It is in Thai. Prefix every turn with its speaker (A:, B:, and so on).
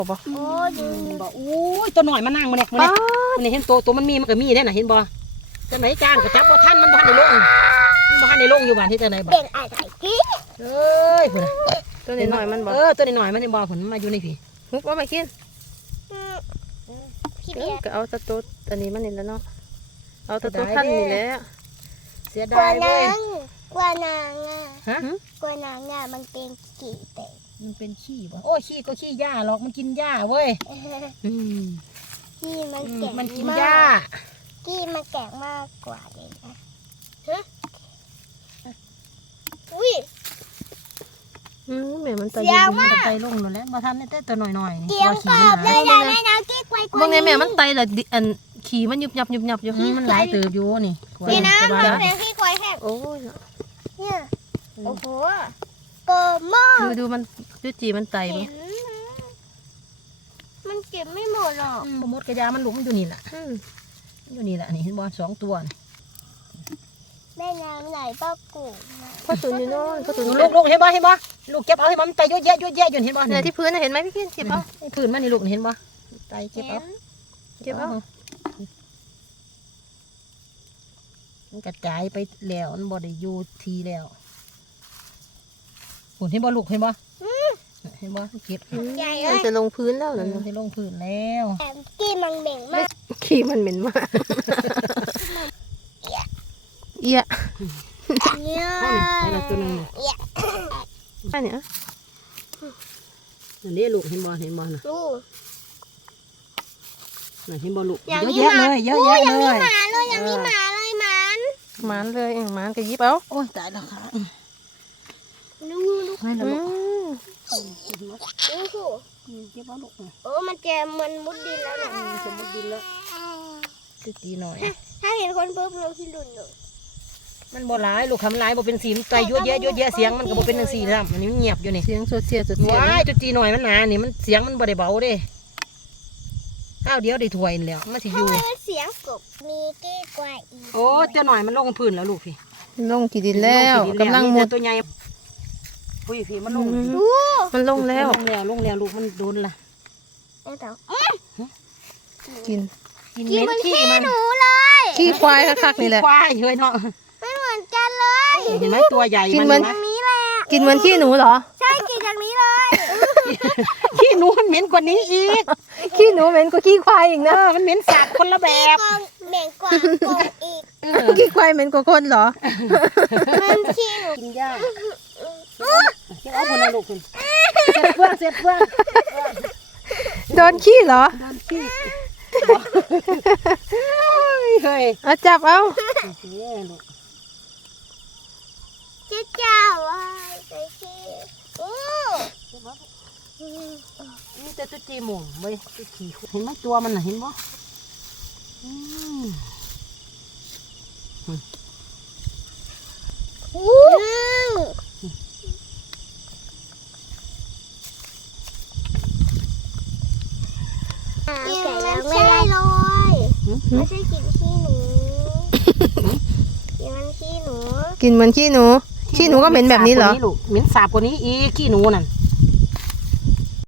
A: บ่
B: โอ้ย
C: บ่โอ้ยตัวหน่อยมันนั่งมาเนี่ยมันเห็นตัวมันมีมันก็มีได้น่ะเห็นบ่จะไหนจ้างก็จับบ่ทันมันบ่ทันได้ลงมันบ่ทันได้ลงอยู่บ้านที่จังไดบ่
B: เด็กอะไรพี่
C: เอ้ยพุ่นน่ะ
A: ตัวน้อยมันบ่
C: ตัวน้อยมันเห็นบ่พุ่นมาอยู่ในพี่
A: ฮุบว่าไม่กิน
B: พี่เบียร์
A: ก็เอาตะโต๊ดอันนี้มันนี่แล้วเนาะเอาตะโต๊ดท่านนี่แหละ
C: เสีย
B: กว่า
C: ดายเว้
B: นาย งกว่านางอ่ะ
C: ฮะ
B: กว่านางอ่ะมันเป็นกี่เตะ
C: มันเป็นขี้บ่โอ้ยขี้ก็ขี้หญ้าหรอกมันกินหญ้าเว้ยอืม
B: ที่มันแก่
C: มันกินหญ้า
B: ที่มันแก่มากกว่าเลยนะฮะอุ้ย
A: แม่มันตาย
B: เสียวมาก
C: ไปลงนั่นแหละบ่ทันได้ตัวน้อยๆนี่
B: เกี่ยวกอบเลยอยากให้น้ำกิ๊กไว้กว่า
A: บางไงแม่มันไตละอันขี่มันยุบยับอยู่
C: มันหลายเติบอยู่นี่
B: นี่นะ
C: จะ
B: มัน
C: ว่า
B: เป็นที่ควายแห้ง
A: โอ้ย
B: เนี่ยโอ้โหโกมาก
A: ดูมันดูจีมันไตบ่
B: มันเก็บไม่หมดหรอก
C: บ่หมดกระยามันหลุมอยู่นี่แหละอยู่นี่แหละนี่เห็นบ่2 ตัวนี่
B: แม่น้ำไหลป้ากู
A: พ่อตุนอยู่โน่นพ่อตุน
C: ลูกเห็นบ่ลูกเก็บเอาให้มันไปเยอะแยะอยู่เห็นบ่
A: เนี่ยที่พื้นเห็นไหมพี่กินเก็บเอา
C: พื้นมันนี่ลูกเห็นบ่ไตเก็บเอา
A: เก็บเอา
C: มันกระจายไปแล้วมันบ่ได้อยู่ทีแล้วเห็นบ่ลูกเห็นบ่เห็นบ่เก็บ
A: มันจะลงพื้นแล้วนั่น
C: มันได้ลงพื้นแล้ว
B: แอมกี้มันเบ่งมาก
A: ขี้มันเหม็นมากเอีย
B: เนี่ย
C: ให้ละตัวนึง
A: อันเนี้ย
C: นั่นนี่ลูกเห็นบ่น่ะ
B: ลูก
C: น่ะเห็นบ่ลูก
B: อย่าง
C: เยอะ
B: นี้
C: แยะเลยเยอะแยะ
B: อย่าง
C: เล
B: นี้
C: ย
B: หมาเลยอย่างนี้หมาเลยหมัน
A: หมานเลยหมานก็ยิบเอา
C: โอ้ยตายแล้วค่ะ
B: ลูก
C: ให้ละลูก
B: ลูก
C: เก็บเอาลูก
B: โอ้มันจะมันมุดดินแล้วนะ
C: จะมุดดินแล้วตีหน่อย
B: ถ้าเห็นคนปุ๊บเราคิดดุนเลย
C: มันบ่หลายลูกคำหลายบ่เป็นสีมันไตยั่วแยะเสียงมันก็บ่เป็นจังซี่ซ้ำอันนี้มันเงียบอยู่นี่
A: เสียงสดเสียสดเสีย
C: ว้ายจุดตีหน่อยมันหนานี่มันเสียงมันบ่ได้เบาเด้ข้าวเดียวได้ถ้วยนี่แหล้วมันสิอยู่
B: ทำไมมันเสียงกบมีกี้กว่าอีก
C: โอ้เจ้าหน่อยมันลงพื้นแล้วลูกพี่
A: ลงกี่ดินแล้วกำลังมุด
C: ตัวใหญ่อุ้ยพี่มันลง
A: มันลงแล้ว
C: ลงแล้วลูกมันโดนละ
B: ไอ้เต่า
A: กิน
C: กิน
B: กิน
C: เม็ด
B: มัน
C: ขี้
B: ขี้
C: มัน
B: หนูเลย
A: ขี้ควายคักๆนี่แหละ
C: ควายเฮ้ยเนาะ
B: ไม่เหมือนกันเลย
C: เห็นไหมตัวใหญ่
A: กิน
C: มัน
A: เหมือน
C: เห็นไหม
B: นี้แหละ
A: กินเหมือนขี้หนูเหรอ
B: ใช่กินอย่างนี้เลย
C: ขี้หนูมันเหม็นกว่านี้อีก
A: ขี้หนูเหม็นกว่าขี้ควายอีกนะ
C: มันเหม็นสาบคนละแบบ
B: กองเหม็นกว่ากบอีก
A: ขี้ควายเหม็นกว่าคนเหรอ
B: มันขี้หนู
C: กินยากเก็บเอาคนละลูกคุณเสร็จเพื่อน
A: โดนขี้เหรอ
C: โดนขี้เฮ้ย
A: เอาจับเอา
C: ลูก
B: เจ้าเจ้าว้ายใส่ขี้โอ้
C: นี่แต่ตัวจีหม่งเว้ยตัวขี้เห็นไหมตัวมันน่ะเห็นบ่
B: แก่แล้วไม่ได้เลยไม่ใช่กินขี้หนูกินมันขี้หนู
A: กินเหมือนขี้หนู ขี้หนูก็เหม็นแบบนี้เหรอ
C: ลูกเหม็นสาบกว่านี้อีกขี้หนูนั่น